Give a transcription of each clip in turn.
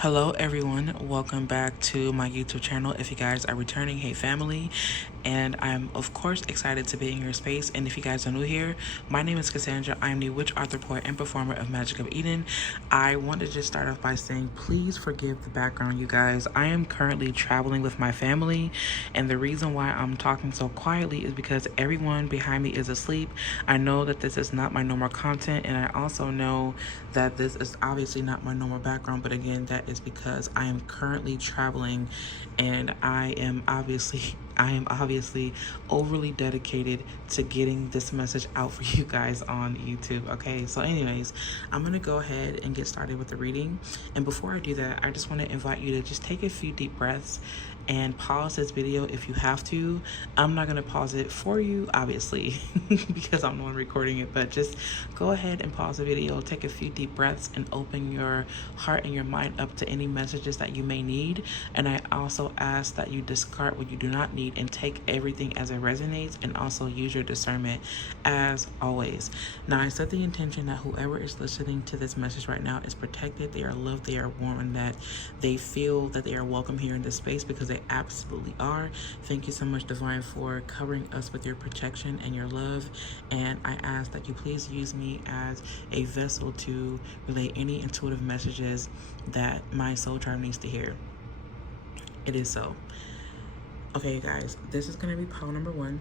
Hello everyone, welcome back to my YouTube channel. If you guys are returning, hey family, and I'm of course excited to be in your space. And if you guys are new here, my name is Cassandra. I'm the witch, author, poet, and performer of Magic of Eden. I want to just start off by saying please forgive the background, you guys. I am currently traveling with my family, and the reason why I'm talking so quietly is because everyone behind me is asleep. I know that this is not my normal content, and I also know that this is obviously not my normal background, but again, that is because I am currently traveling, and I am obviously overly dedicated to getting this message out for you guys on YouTube. Okay, so anyways, I'm gonna go ahead and get started with the reading. And before I do that, I just want to invite you to just take a few deep breaths and pause this video if you have to. I'm not gonna pause it for you, obviously, because I'm the one recording it, but just go ahead and pause the video, take a few deep breaths, and open your heart and your mind up to any messages that you may need. And I also ask that you discard what you do not need and take everything as it resonates, and also use your discernment as always. Now, I set the intention that whoever is listening to this message right now is protected, they are loved, they are warm, and that they feel that they are welcome here in this space, because they absolutely are. Thank you so much, Divine, for covering us with your protection and your love. And I ask that you please use me as a vessel to relay any intuitive messages that my soul tribe needs to hear. It is so. Okay, you guys, this is going to be pile number 1.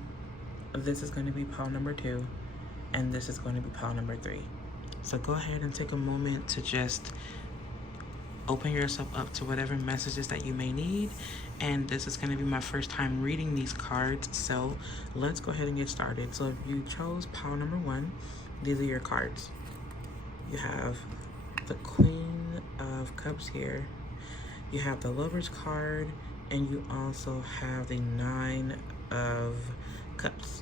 This is going to be pile number 2. And this is going to be pile number 3. So go ahead and take a moment to just open yourself up to whatever messages that you may need. And this is going to be my first time reading these cards, so let's go ahead and get started. So if you chose pile number 1, these are your cards. You have the Queen of Cups here, you have the Lover's card, and you also have the 9 of Cups.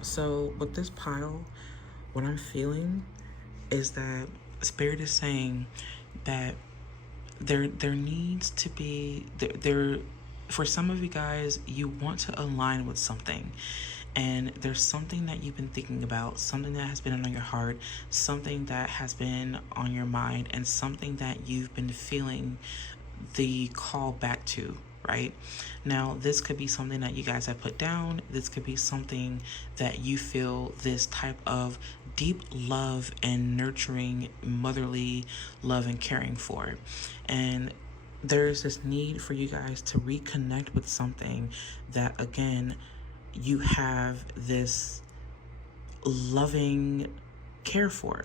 So with this pile, what I'm feeling is that Spirit is saying that there needs to be there for some of you guys, you want to align with something, and there's something that you've been thinking about, something that has been on your heart, something that has been on your mind, and something that you've been feeling the call back to. Right now, this could be something that you guys have put down. This could be something that you feel this type of deep love and nurturing, motherly love and caring for. And there's this need for you guys to reconnect with something that, again, you have this loving care for.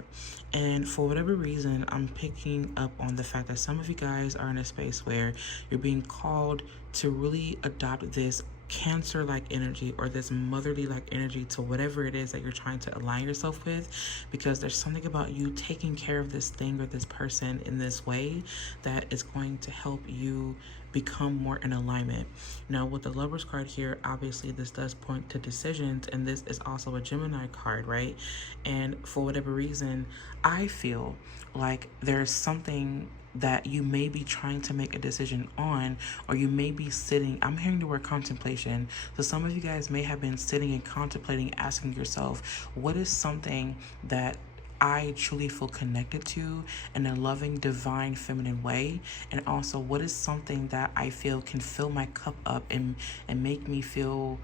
And for whatever reason, I'm picking up on the fact that some of you guys are in a space where you're being called to really adopt this Cancer-like energy, or this motherly-like energy, to whatever it is that you're trying to align yourself with, because there's something about you taking care of this thing or this person in this way that is going to help you become more in alignment. Now, with the Lover's card here, obviously this does point to decisions, and this is also a Gemini card, right? And for whatever reason, I feel like there's something that you may be trying to make a decision on, or you may be sitting, I'm hearing the word contemplation. So some of you guys may have been sitting and contemplating, asking yourself, what is something that I truly feel connected to in a loving, divine, feminine way? And also, what is something that I feel can fill my cup up and make me feel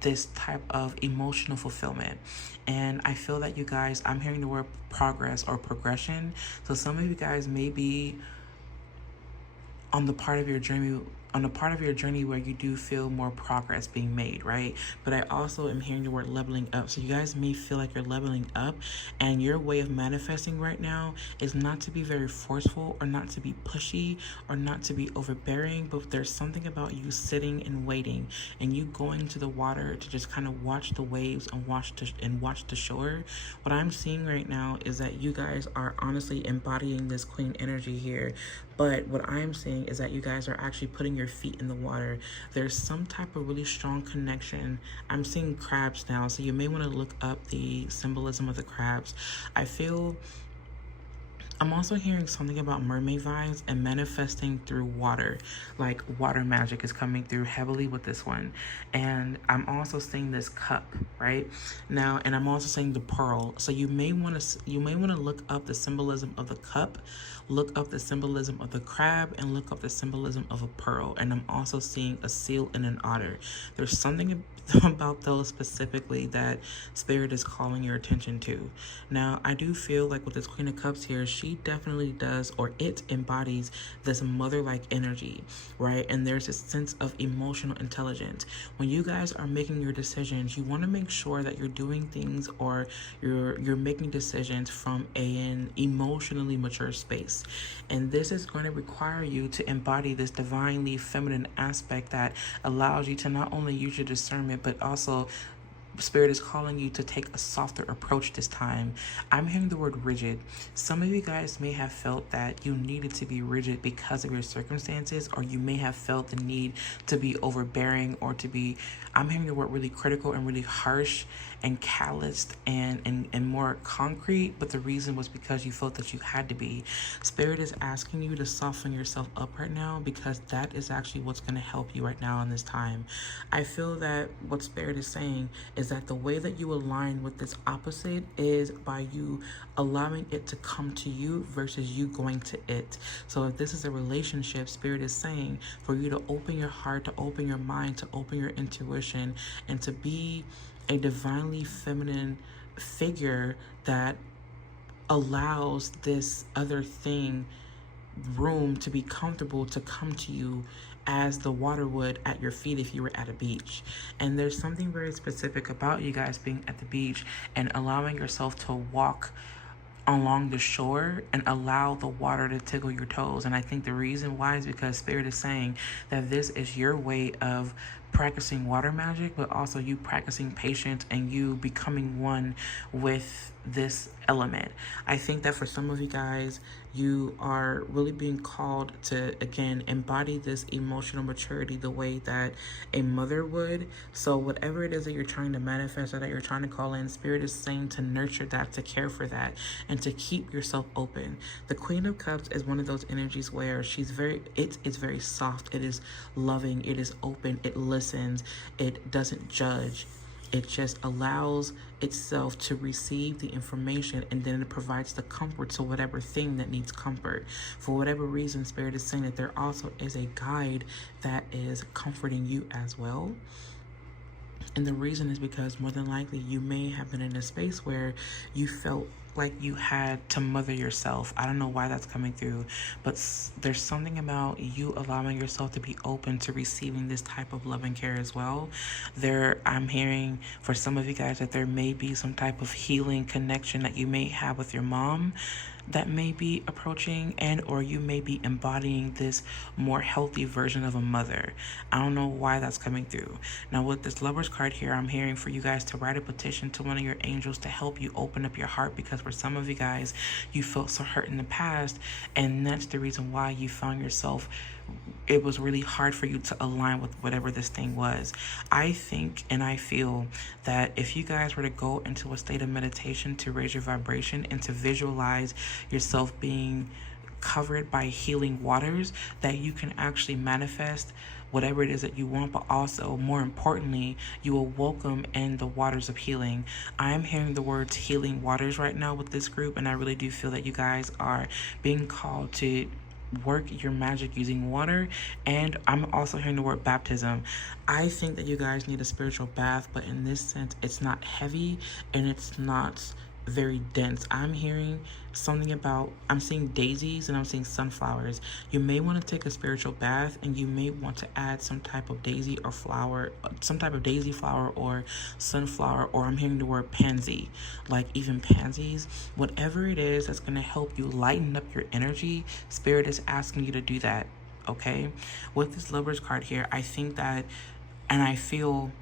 this type of emotional fulfillment? And I feel that you guys, I'm hearing the word progress or progression. So some of you guys may be on the part of your journey where you do feel more progress being made, right? But I also am hearing the word leveling up. So you guys may feel like you're leveling up, and your way of manifesting right now is not to be very forceful, or not to be pushy, or not to be overbearing, but there's something about you sitting and waiting, and you going to the water to just kind of watch the waves and watch the shore. What I'm seeing right now is that you guys are honestly embodying this queen energy here. But what I'm seeing is that you guys are actually putting your feet in the water. There's some type of really strong connection. I'm seeing crabs now, so you may want to look up the symbolism of the crabs. I'm also hearing something about mermaid vibes and manifesting through water, like water magic is coming through heavily with this one. And I'm also seeing this cup right now, and I'm also seeing the pearl. So you may want to look up the symbolism of the cup, look up the symbolism of the crab and look up the symbolism of a pearl. And I'm also seeing a seal and an otter. There's something about those specifically that Spirit is calling your attention to. Now, I do feel like with this Queen of Cups here, she definitely does, or it embodies this mother-like energy, right? And there's a sense of emotional intelligence. When you guys are making your decisions, you want to make sure that you're doing things, or you're making decisions from an emotionally mature space. And this is going to require you to embody this divinely feminine aspect that allows you to not only use your discernment, but also Spirit is calling you to take a softer approach this time. I'm hearing the word rigid. Some of you guys may have felt that you needed to be rigid because of your circumstances, or you may have felt the need to be overbearing, or to be, I'm hearing the word really critical and really harsh and calloused and more concrete, but the reason was because you felt that you had to be. Spirit is asking you to soften yourself up right now, because that is actually what's going to help you right now in this time. I feel that what Spirit is saying is that the way that you align with this opposite is by you allowing it to come to you versus you going to it. So if this is a relationship, Spirit is saying for you to open your heart, to open your mind, to open your intuition, and to be a divinely feminine figure that allows this other thing room to be comfortable to come to you as the water would at your feet if you were at a beach. And there's something very specific about you guys being at the beach and allowing yourself to walk along the shore and allow the water to tickle your toes. And I think the reason why is because Spirit is saying that this is your way of practicing water magic, but also you practicing patience and you becoming one with this element. I think that for some of you guys, you are really being called to, again, embody this emotional maturity the way that a mother would. So whatever it is that you're trying to manifest or that you're trying to call in, Spirit is saying to nurture that, to care for that, and to keep yourself open. The Queen of Cups is one of those energies where she's it's very soft, it is loving, it is open, it listens, it doesn't judge. It just allows itself to receive the information, and then it provides the comfort to whatever thing that needs comfort. For whatever reason, Spirit is saying that there also is a guide that is comforting you as well. And the reason is because more than likely you may have been in a space where you felt like you had to mother yourself. I don't know why that's coming through, but there's something about you allowing yourself to be open to receiving this type of love and care as well. I'm hearing for some of you guys that there may be some type of healing connection that you may have with your mom that may be approaching, and or you may be embodying this more healthy version of a mother. I don't know why that's coming through. Now with this Lover's card here, I'm hearing for you guys to write a petition to one of your angels to help you open up your heart, because for some of you guys, you felt so hurt in the past, and that's the reason why you found yourself, it was really hard for you to align with whatever this thing was. I think and I feel that if you guys were to go into a state of meditation to raise your vibration and to visualize yourself being covered by healing waters, that you can actually manifest whatever it is that you want, but also more importantly, you will welcome in the waters of healing. I am hearing the words healing waters right now with this group, and I really do feel that you guys are being called to work your magic using water. And I'm also hearing the word baptism. I think that you guys need a spiritual bath, but in this sense, it's not heavy and it's not very dense. I'm hearing something about, I'm seeing daisies and I'm seeing sunflowers. You may want to take a spiritual bath, and you may want to add some type of daisy or flower, some type of daisy flower or sunflower, or I'm hearing the word pansy, like even pansies. Whatever it is that's going to help you lighten up your energy, Spirit is asking you to do that, okay? With this Lover's card here, I think that, and I feel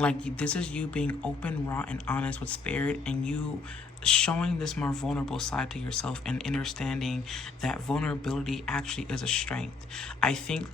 like this is you being open, raw, and honest with Spirit, and you showing this more vulnerable side to yourself and understanding that vulnerability actually is a strength. I think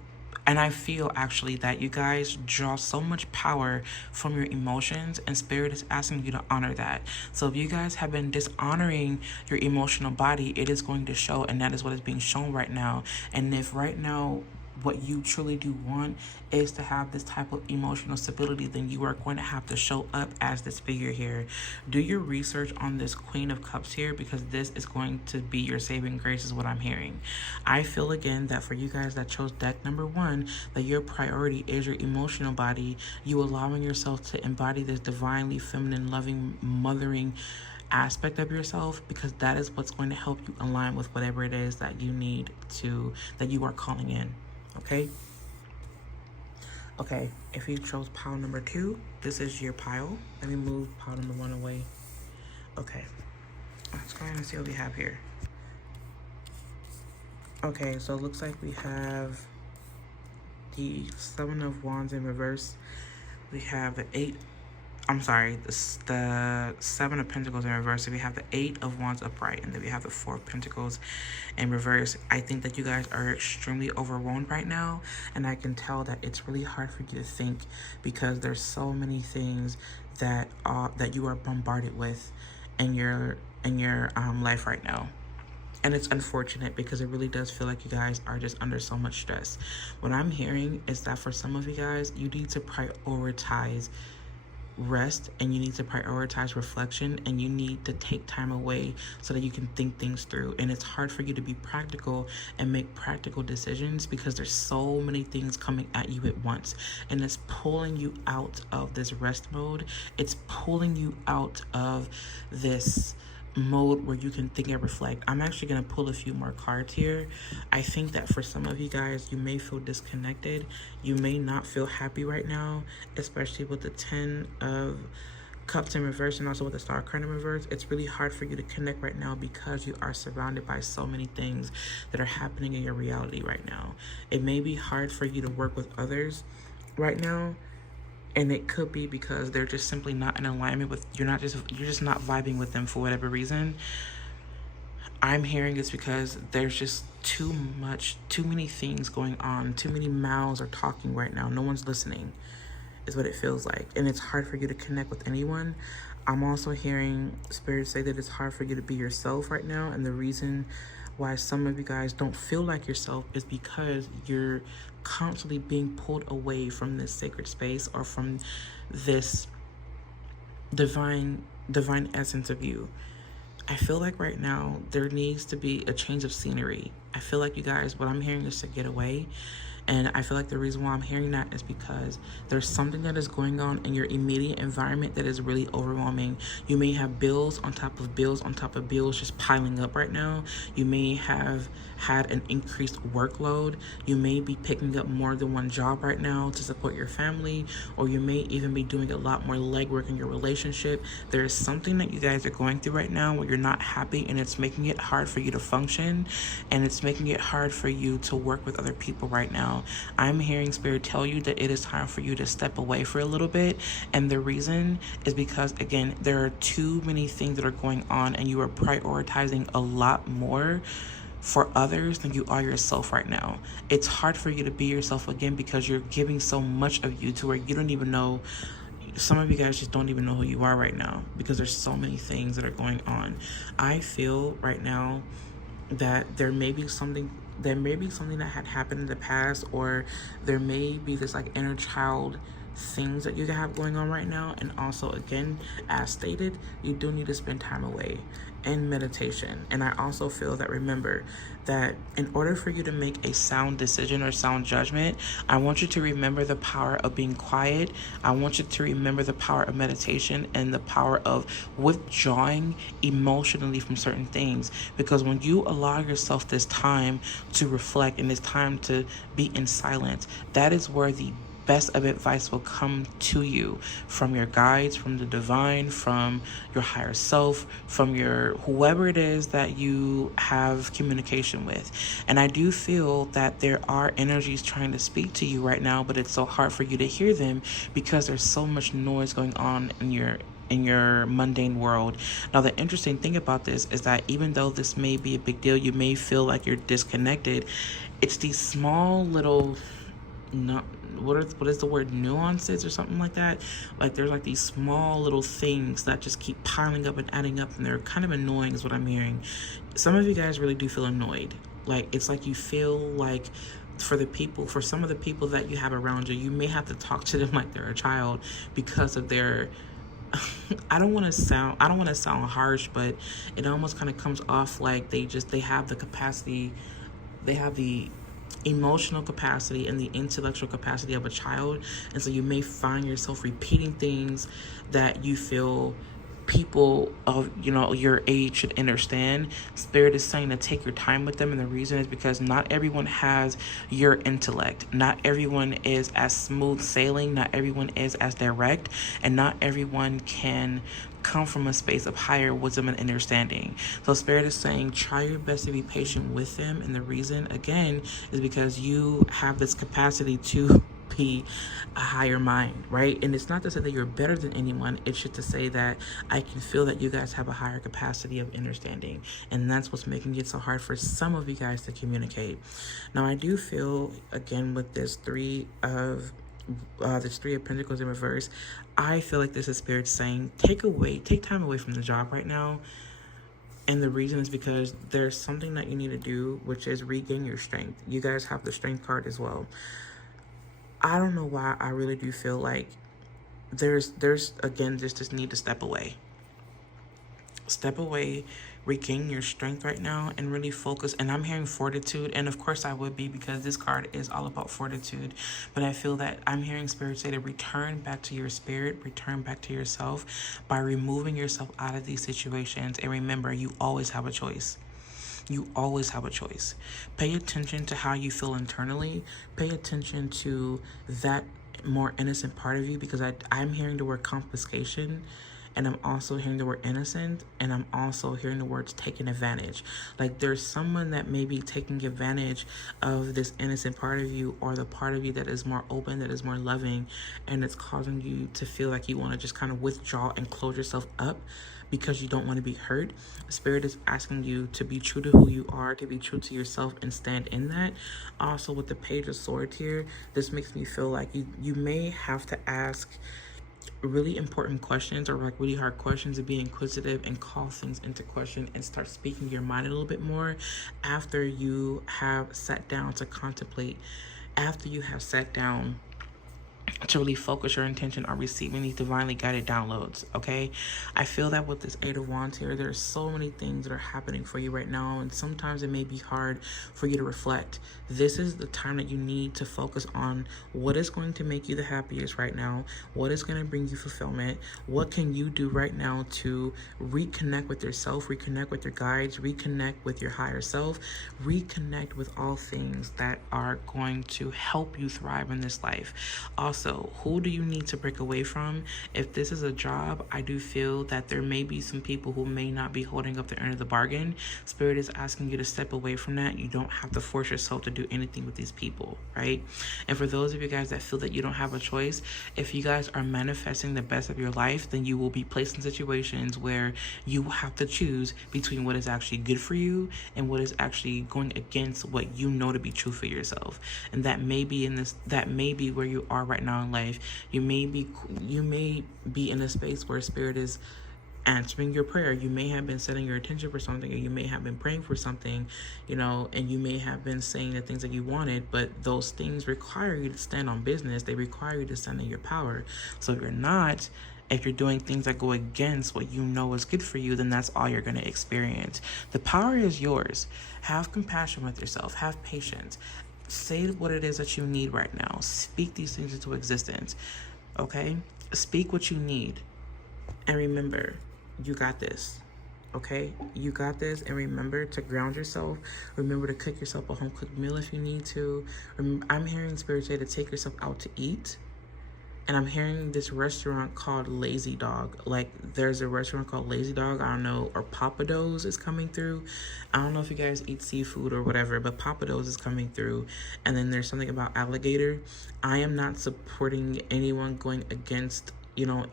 and I feel actually that you guys draw so much power from your emotions, and Spirit is asking you to honor that. So if you guys have been dishonoring your emotional body, it is going to show, and that is what is being shown right now. And if right now what you truly do want is to have this type of emotional stability, then you are going to have to show up as this figure here. Do your research on this Queen of Cups here, because this is going to be your saving grace is what I'm hearing. I feel again that for you guys that chose deck number 1, that your priority is your emotional body, you allowing yourself to embody this divinely feminine, loving, mothering aspect of yourself, because that is what's going to help you align with whatever it is that you need to, that you are calling in. Okay, if you chose pile number 2, this is your pile. Let me move pile number 1 away. Okay, let's go ahead and see what we have here. Okay, so it looks like we have the 7 of Wands in reverse. We have the 7 of Pentacles in reverse. So we have the 8 of Wands upright, and then we have the 4 of Pentacles in reverse. I think that you guys are extremely overwhelmed right now, and I can tell that it's really hard for you to think, because there's so many things that you are bombarded with in your life right now. And it's unfortunate, because it really does feel like you guys are just under so much stress. What I'm hearing is that for some of you guys, you need to prioritize rest, and you need to prioritize reflection, and you need to take time away so that you can think things through. And it's hard for you to be practical and make practical decisions, because there's so many things coming at you at once, and it's pulling you out of this rest mode. It's pulling you out of this mode where you can think and reflect. I'm actually going to pull a few more cards here. I think that for some of you guys, you may feel disconnected. You may not feel happy right now, especially with the 10 of Cups in reverse, and also with the Star card in reverse. It's really hard for you to connect right now, because you are surrounded by so many things that are happening in your reality right now. It may be hard for you to work with others right now, and it could be because they're just simply not in alignment with, you're just not vibing with them for whatever reason. I'm hearing it's because there's just too many things going on. Too many mouths are talking right now. No one's listening, is what it feels like. And it's hard for you to connect with anyone. I'm also hearing Spirit say that it's hard for you to be yourself right now. And the reason why some of you guys don't feel like yourself is because you're constantly being pulled away from this sacred space, or from this divine essence of you. I feel like right now there needs to be a change of scenery. I feel like you guys, what I'm hearing is to get away. And I feel like the reason why I'm hearing that is because there's something that is going on in your immediate environment that is really overwhelming. You may have bills on top of bills on top of bills just piling up right now. You may have had an increased workload. You may be picking up more than one job right now to support your family, or you may even be doing a lot more legwork in your relationship. There is something that you guys are going through right now where you're not happy, and it's making it hard for you to function, and it's making it hard for you to work with other people right now. I'm hearing Spirit tell you that it is time for you to step away for a little bit, and the reason is because, again, there are too many things that are going on, and you are prioritizing a lot more for others than you are yourself right now. It's hard for you to be yourself again, because you're giving so much of you to where you don't even know. Some of you guys just don't even know who you are right now, because there's so many things that are going on. I feel right now that there may be something that had happened in the past, or there may be this like inner child things that you have going on right now. And also, again, as stated, you do need to spend time away in meditation. And I also feel that, remember that in order for you to make a sound decision or sound judgment, I want you to remember the power of being quiet. I want you to remember the power of meditation and the power of withdrawing emotionally from certain things. Because when you allow yourself this time to reflect and this time to be in silence, that is where the best of advice will come to you from your guides, from the divine, from your higher self, from your whoever it is that you have communication with. And I do feel that there are energies trying to speak to you right now, but it's so hard for you to hear them because there's so much noise going on in your mundane world. Now, the interesting thing about this is that even though this may be a big deal, you may feel like you're disconnected. It's these small little, what is the word, nuances or something like that. Like there's like these small little things that just keep piling up and adding up, and they're kind of annoying is what I'm hearing. Some of you guys really do feel annoyed. Like it's like you feel like for some of the people that you have around you, you may have to talk to them like they're a child because of their I don't want to sound harsh, but it almost kind of comes off like they have the capacity, they have the emotional capacity and the intellectual capacity of a child. And so you may find yourself repeating things that you feel people of your age should understand. Spirit is saying to take your time with them, and the reason is because not everyone has your intellect. Not everyone is as smooth sailing, not everyone is as direct, and not everyone can come from a space of higher wisdom and understanding. So Spirit is saying try your best to be patient with them, and the reason again is because you have this capacity to be a higher mind, right? And it's not to say that you're better than anyone, it's just to say that I can feel that you guys have a higher capacity of understanding, and that's what's making it so hard for some of you guys to communicate. Now I do feel again with this three of Pentacles in reverse, I feel like this is Spirit saying take time away from the job right now. And the reason is because there's something that you need to do, which is regain your strength. You guys have the strength card as well. I don't know why I really do feel like there's again just this need to step away, regain your strength right now, and really focus. And I'm hearing fortitude, and of course I would be, because this card is all about fortitude. But I feel that I'm hearing Spirit say to return back to your spirit, return back to yourself by removing yourself out of these situations. And remember, you always have a choice. You always have a choice. Pay attention to how you feel internally. Pay attention to that more innocent part of you, because I'm hearing the word confiscation, and I'm also hearing the word innocent, and I'm also hearing the words taking advantage. Like there's someone that may be taking advantage of this innocent part of you, or the part of you that is more open, that is more loving, and it's causing you to feel like you want to just kind of withdraw and close yourself up because you don't want to be hurt. Spirit is asking you to be true to who you are, to be true to yourself, and stand in that. Also with the Page of Swords here, this makes me feel like you may have to ask really important questions, or like really hard questions, and be inquisitive and call things into question and start speaking your mind a little bit more after you have sat down to contemplate, after you have sat down to really focus your intention on receiving these divinely guided downloads. Okay, I feel that with this Eight of Wands here, there's so many things that are happening for you right now, and sometimes it may be hard for you to reflect. This is the time that you need to focus on what is going to make you the happiest right now, what is going to bring you fulfillment, what can you do right now to reconnect with yourself, reconnect with your guides, reconnect with your higher self, reconnect with all things that are going to help you thrive in this life. Also, who do you need to break away from? If this is a job, I do feel that there may be some people who may not be holding up their end of the bargain. Spirit is asking you to step away from that. You don't have to force yourself to do anything with these people, right? And for those of you guys that feel that you don't have a choice, if you guys are manifesting the best of your life, then you will be placed in situations where you have to choose between what is actually good for you and what is actually going against what you know to be true for yourself. And that may be where you are right now in life. You may be in a space where Spirit is answering your prayer. You may have been setting your attention for something, or you may have been praying for something, and you may have been saying the things that you wanted, but those things require you to stand on business. They require you to stand in your power. So if you're doing things that go against what you know is good for you, then that's all you're going to experience. The power is yours. Have compassion with yourself. Have patience. Say what it is that you need right now. Speak these things into existence. Okay? Speak what you need. And remember, you got this. Okay? You got this. And remember to ground yourself. Remember to cook yourself a home-cooked meal if you need to. I'm hearing Spirit say to take yourself out to eat. And I'm hearing this restaurant called Lazy Dog. Like, there's a restaurant called Lazy Dog, I don't know, or Papados is coming through. I don't know if you guys eat seafood or whatever, but Papados is coming through. And then there's something about alligator. I am not supporting anyone going against,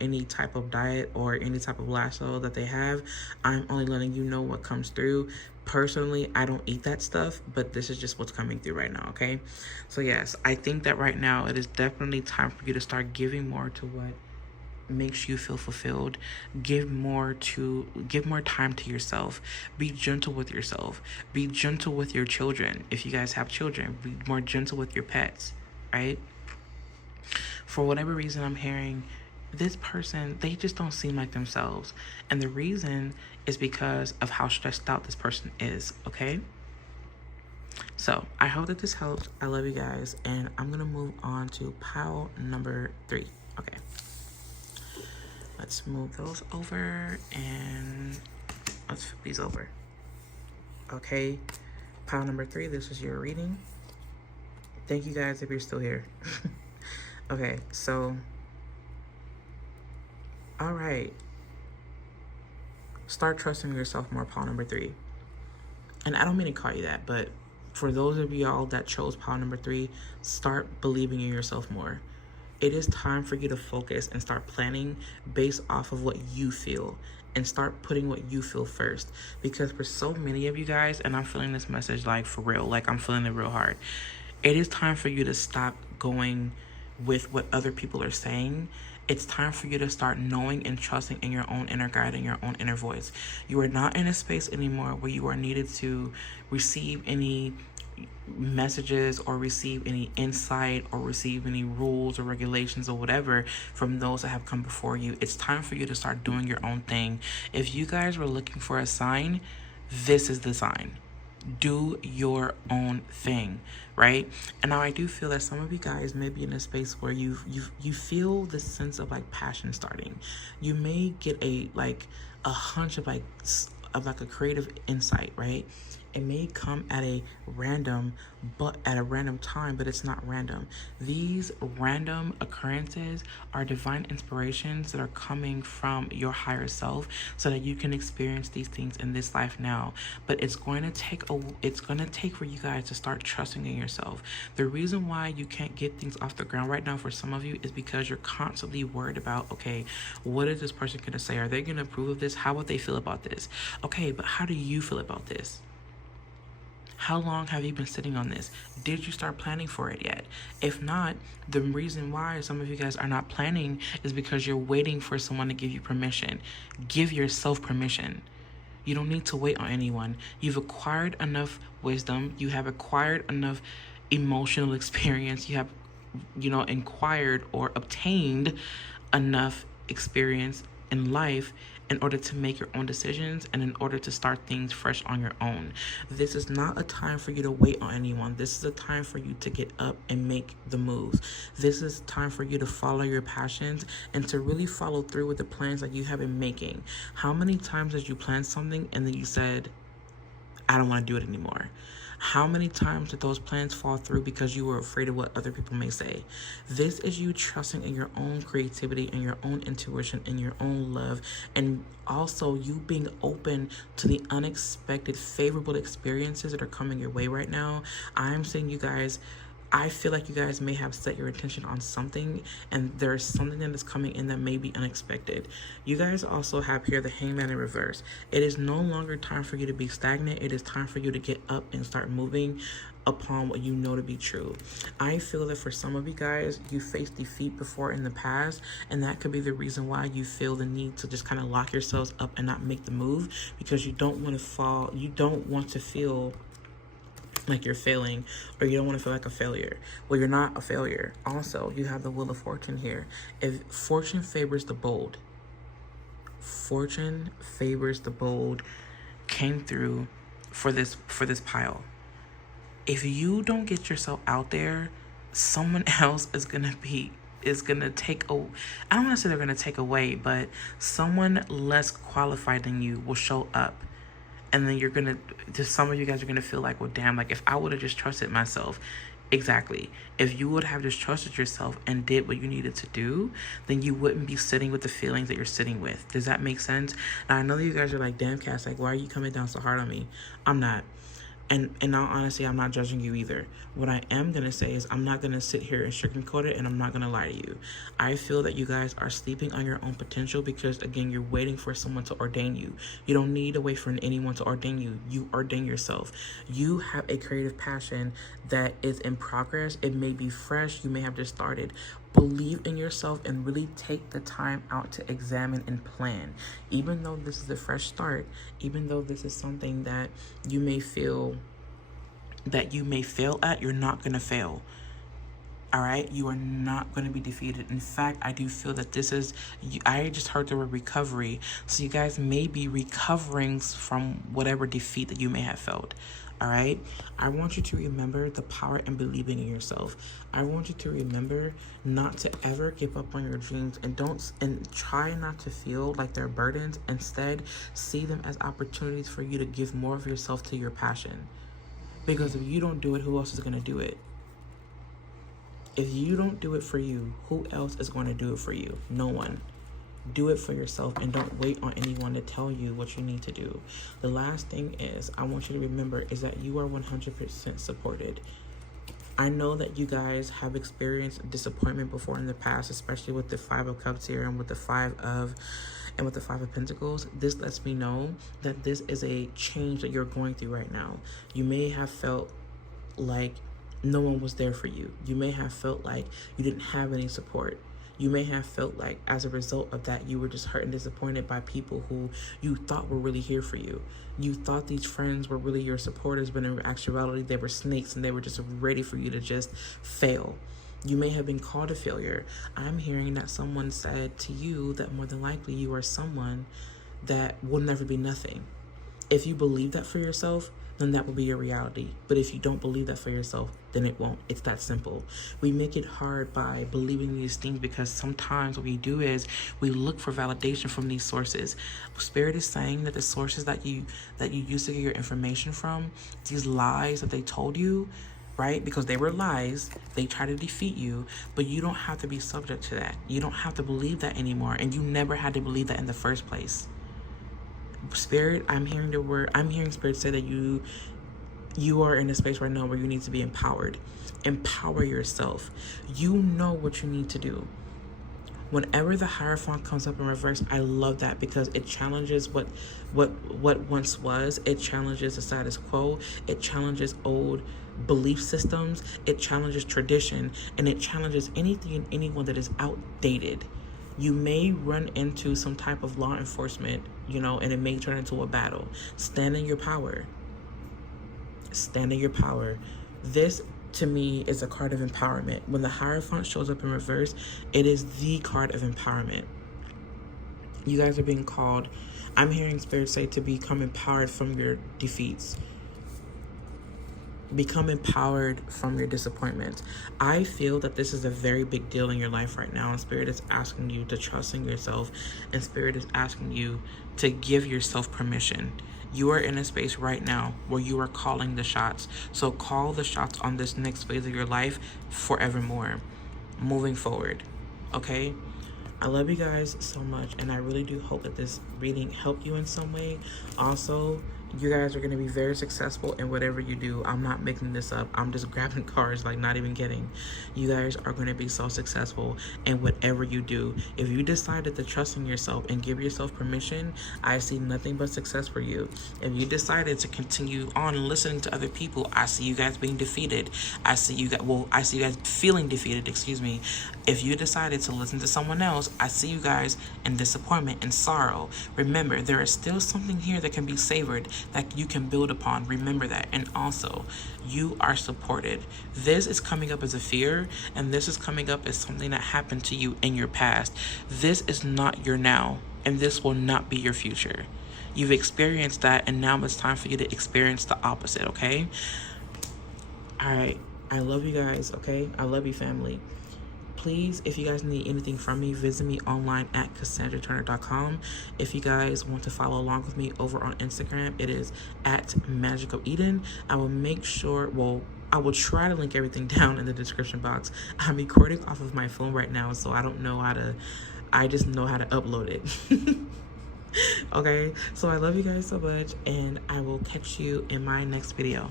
any type of diet or any type of lifestyle that they have. I'm only letting you know what comes through. Personally, I don't eat that stuff, but this is just what's coming through right now, okay? So yes, I think that right now it is definitely time for you to start giving more to what makes you feel fulfilled. Give more time to yourself. Be gentle with yourself. Be gentle with your children. If you guys have children, be more gentle with your pets, right? For whatever reason, I'm hearing this person, they just don't seem like themselves. And the reason is because of how stressed out this person is, okay? So I hope that this helps. I love you guys. And I'm going to move on to pile number 3. Okay. Let's move those over and let's flip these over. Okay. Pile number 3, this is your reading. Thank you guys if you're still here. Okay, so, all right. Start trusting yourself more, pile number 3. And I don't mean to call you that, but for those of y'all that chose pile number 3, start believing in yourself more. It is time for you to focus and start planning based off of what you feel, and start putting what you feel first. Because for so many of you guys, and I'm feeling this message like for real, like I'm feeling it real hard. It is time for you to stop going with what other people are saying. It's time for you to start knowing and trusting in your own inner guide and your own inner voice. You are not in a space anymore where you are needed to receive any messages or receive any insight or receive any rules or regulations or whatever from those that have come before you. It's time for you to start doing your own thing. If you guys were looking for a sign, this is the sign. Do your own thing, right? And now I do feel that some of you guys may be in a space where you feel this sense of like passion starting. You may get a hunch of like a creative insight, right? It may come at a random time, but it's not random. These random occurrences are divine inspirations that are coming from your higher self so that you can experience these things in this life now. But it's going to take for you guys to start trusting in yourself. The reason why you can't get things off the ground right now for some of you is because you're constantly worried about, okay, what is this person going to say? Are they going to approve of this? How would they feel about this? Okay, but how do you feel about this? How long have you been sitting on this? Did you start planning for it yet? If not, the reason why some of you guys are not planning is because you're waiting for someone to give you permission. Give yourself permission. You don't need to wait on anyone. You've acquired enough wisdom. You have acquired enough emotional experience. You have, acquired or obtained enough experience in life in order to make your own decisions and in order to start things fresh on your own. This is not a time for you to wait on anyone. This is a time for you to get up and make the moves. This is time for you to follow your passions and to really follow through with the plans that you have been making. How many times did you plan something and then you said, I don't want to do it anymore? How many times did those plans fall through because you were afraid of what other people may say? This is you trusting in your own creativity and your own intuition and your own love, and also you being open to the unexpected favorable experiences that are coming your way right now. I'm saying, you guys, I feel like you guys may have set your attention on something, and there's something that is coming in that may be unexpected. You guys also have here the Hangman in reverse. It is no longer time for you to be stagnant. It is time for you to get up and start moving upon what you know to be true. I feel that for some of you guys, you faced defeat before in the past, and that could be the reason why you feel the need to just kind of lock yourselves up and not make the move, because you don't want to fall. You don't want to feel like you're failing, or you don't want to feel like a failure. Well, you're not a failure. Also, you have the Wheel of Fortune here. If fortune favors the bold, fortune favors the bold came through for this pile. If you don't get yourself out there, someone else is gonna take I don't want to say they're gonna take away, but someone less qualified than you will show up. And then some of you guys are gonna feel like, well, damn, like if I would have just trusted myself. Exactly. If you would have just trusted yourself and did what you needed to do, then you wouldn't be sitting with the feelings that you're sitting with. Does that make sense? Now, I know that you guys are like, damn, Cass, like, why are you coming down so hard on me? I'm not. And in all honesty, I'm not judging you either. What I am going to say is I'm not going to sit here and sugarcoat it, and I'm not going to lie to you. I feel that you guys are sleeping on your own potential because, again, you're waiting for someone to ordain you. You don't need to wait for anyone to ordain you. You ordain yourself. You have a creative passion that is in progress. It may be fresh. You may have just started. Believe in yourself and really take the time out to examine and plan. Even though this is a fresh start, even though this is something that you may fail at, you're not going to fail. All right, you are not going to be defeated. In fact, I do feel that this is, I just heard the word recovery. So you guys may be recovering from whatever defeat that you may have felt. All right, I want you to remember the power in believing in yourself. I want you to remember not to ever give up on your dreams, and try not to feel like they're burdens. Instead, see them as opportunities for you to give more of yourself to your passion. Because if you don't do it, who else is going to do it? If you don't do it for you, who else is going to do it for you? No one. Do it for yourself, and don't wait on anyone to tell you what you need to do. The last thing is, I want you to remember, is that you are 100% supported. I know that you guys have experienced disappointment before in the past, especially with the 5 of Cups here and with the 5 of Pentacles. This lets me know that this is a change that you're going through right now. You may have felt like no one was there for you. You may have felt like you didn't have any support. You may have felt like as a result of that, you were just hurt and disappointed by people who you thought were really here for you. You thought these friends were really your supporters, but in actuality, they were snakes and they were just ready for you to just fail. You may have been called a failure. I'm hearing that someone said to you that more than likely you are someone that will never be nothing. If you believe that for yourself, then that will be your reality. But if you don't believe that for yourself, then it won't. It's that simple. We make it hard by believing these things because sometimes what we do is we look for validation from these sources. Spirit is saying that the sources that you used to get your information from, these lies that they told you, right? Because they were lies, they try to defeat you, but you don't have to be subject to that. You don't have to believe that anymore, and you never had to believe that in the first place. Spirit, I'm hearing Spirit say that you are in a space right now where you need to be empowered. Empower yourself. You know what you need to do. Whenever the Hierophant comes up in reverse, I love that because it challenges what once was. It challenges the status quo. It challenges old belief systems. It challenges tradition, and it challenges anything and anyone that is outdated. You may run into some type of law enforcement, and it may turn into a battle. Stand in your power. Stand in your power. This, to me, is a card of empowerment. When the Hierophant shows up in reverse, it is the card of empowerment. You guys are being called, I'm hearing Spirit say, to become empowered from your defeats. Become empowered from your disappointments. I feel that this is a very big deal in your life right now, and Spirit is asking you to trust in yourself, and Spirit is asking you to give yourself permission. You are in a space right now where you are calling the shots. So call the shots on this next phase of your life forevermore, moving forward. Okay? I love you guys so much, and I really do hope that this reading helped you in some way. Also, you guys are going to be very successful in whatever you do. I'm not making this up. I'm just grabbing cards, like, not even kidding. You guys are going to be so successful in whatever you do. If you decided to trust in yourself and give yourself permission, I see nothing but success for you. If you decided to continue on listening to other people, I see you guys being defeated. I see you guys feeling defeated, excuse me. If you decided to listen to someone else, I see you guys in disappointment and sorrow. Remember, there is still something here that can be savored, that you can build upon. Remember that. And also, you are supported. This is coming up as a fear, and this is coming up as something that happened to you in your past. This is not your now, and this will not be your future. You've experienced that, and now it's time for you to experience the opposite, okay? All right. I love you guys, okay? I love you, family. Please, if you guys need anything from me, visit me online at CassandraTurner.com. If you guys want to follow along with me over on Instagram, it is at Magical Eden. I will make sure, I will try to link everything down in the description box. I'm recording off of my phone right now, so I don't know I just know how to upload it. Okay, so I love you guys so much, and I will catch you in my next video.